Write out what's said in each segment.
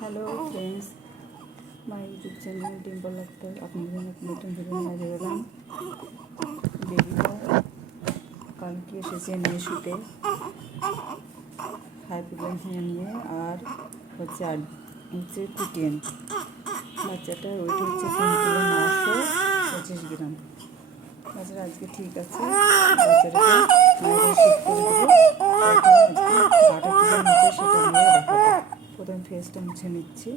Hello friends, my YouTube channel Dimple Akhtar আপনাদের জন্য নতুন ভিডিও নিয়ে হাজির হলাম। বেবিটা কালকে এসেছে নিয়ে শুতে হাইপোগ্লাইসিমিয়া নিয়ে, আর হচ্ছে কুটিয়েন। বাচ্চাটার ওয়েট হচ্ছে 3 কিলো 925 গ্রাম। বাচ্চারা আজকে ঠিক আছে। বাচ্চাটাকে শিফট করে দেবো। গাটা কীভাবে মুছে সেটা নিয়ে দেখাবো। প্রথমে ফেসটা মুছে নিচ্ছি,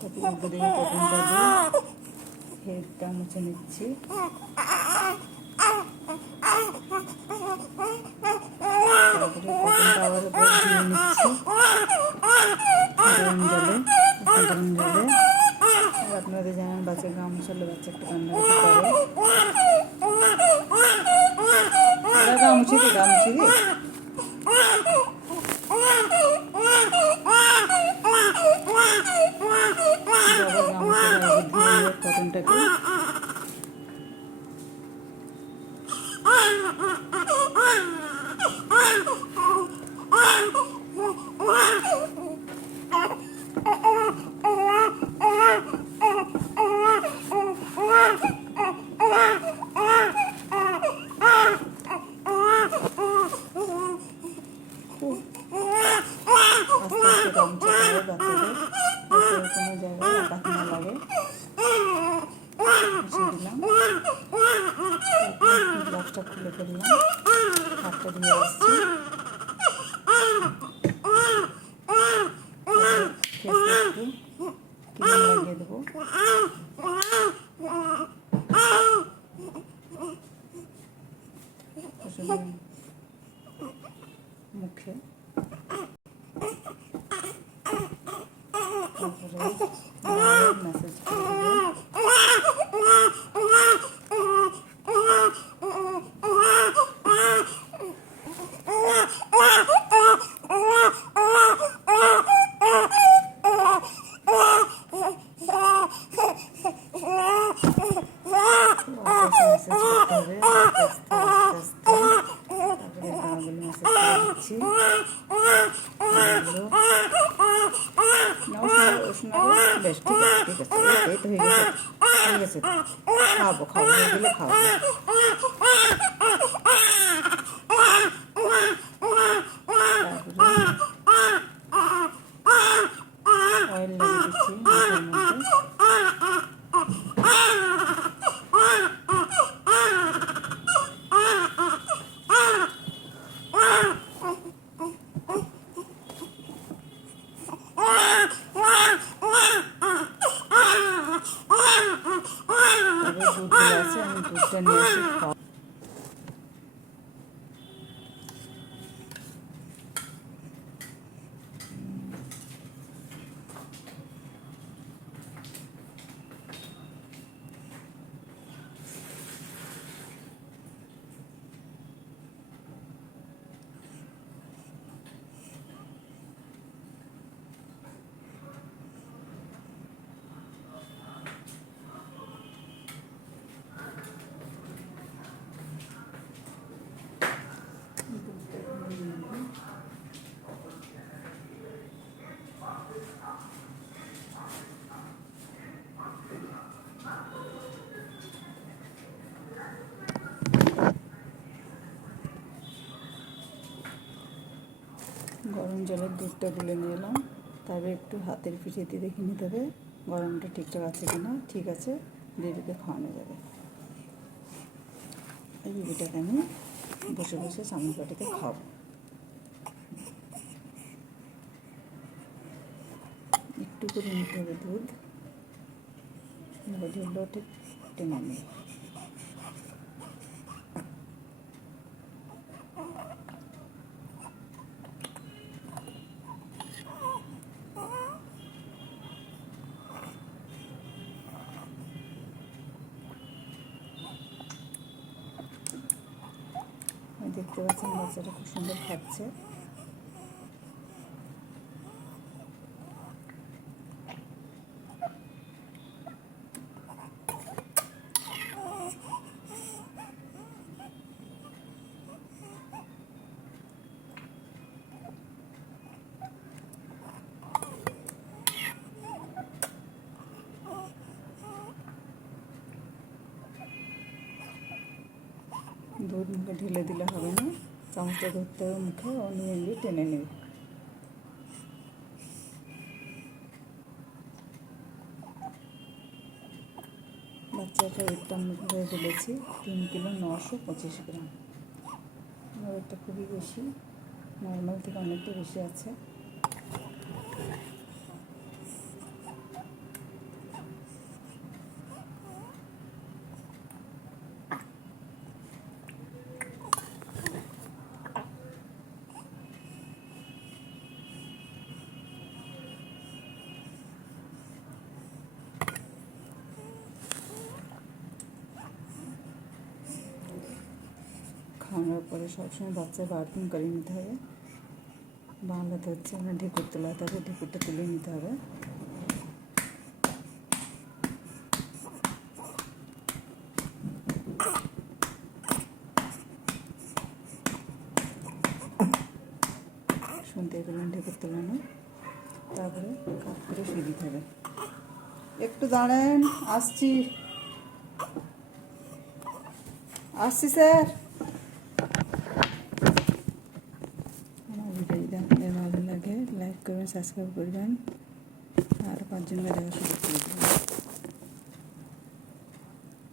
তারপরে উল্টো দিকে কটনটা দিয়ে হেডটা মুছে নিচ্ছি। তারপরে কটনটা আবার উপর ধুয়ে নিচ্ছি গরম জলে। আর আপনাদের জানান বাচ্চা গা মুছালে বাচ্চা একটা কান্নাকাটি করে। গা মুছে দিই কটনটাকে গামছা বাচ্চাদের কোনো জায়গায় আঘাত না লাগে মুছে দিলাম। গ্লাসটা খুলে ফেললাম, হাতটা দিয়ে আসছি। একটু ক্রিম লাগিয়ে দেবো। মুখে মেসেজ করে দেবো। মেসেজ করতে হবে আস্তে আস্তে। তারপরে গাগুলো মেসেজ করে দিচ্ছি। বেশ ঠিক আছে এই তো হয়ে গেছে খাওয়াবো হয়ে গেলে খাওয়াবো। অয়েল লাগিয়ে দিচ্ছি মুখের মধ্যে। দুধ আছে, আমি দুধটা নিয়ে এসে খাওয়া। গরম জলের দুধটা গুলে নিয়ে এলাম। তারপরে একটু হাতের পিঠে দিয়ে দেখে নিতে হবে গরমটা ঠিকঠাক আছে কিনা। ঠিক আছে, বেবিকে খাওয়ানো যাবে। এই বেবিটাকে আমি বসে বসে চামচ বাটিতে খাওয়াবো। একটু করে নিতে হবে দুধ, ঢেলেও ঠিক টেনে নেবে। দেখতে পাচ্ছেন বাচ্চাটা খুব সুন্দর খাচ্ছে। দুধ মুখে ঢেলে দিলে হবে না, চামচটা ধরতে হবে মুখে, ও নিয়ে নিয়ে টেনে নেবে। বাচ্চাটা ওয়েটটা আমরা বলেছি 3 কিলো 925 গ্রাম। ওয়েটটা খুবই বেশি, নর্মাল থেকে অনেকটা বেশি আছে। খাওয়ানোর পরে সবসময় বাচ্চা বাথরুম করে নিতে হবে। বাংলাতে হচ্ছে আমরা ঢেকুর তোলাতে হবে, ঢেকুরটা তুলে নিতে হবে। শুনতে পেলাম ঢেকুর তোলানো, তারপরে কাট করে শুয়ে দিতে হবে। একটু দাঁড়ান, আসছি স্যার। আমার ভিডিও দেখলে ভালো লাগে লাইক করবেন, সাবস্ক্রাইব করবেন, আর 5 জনকে দেখা শুরু করে দিন।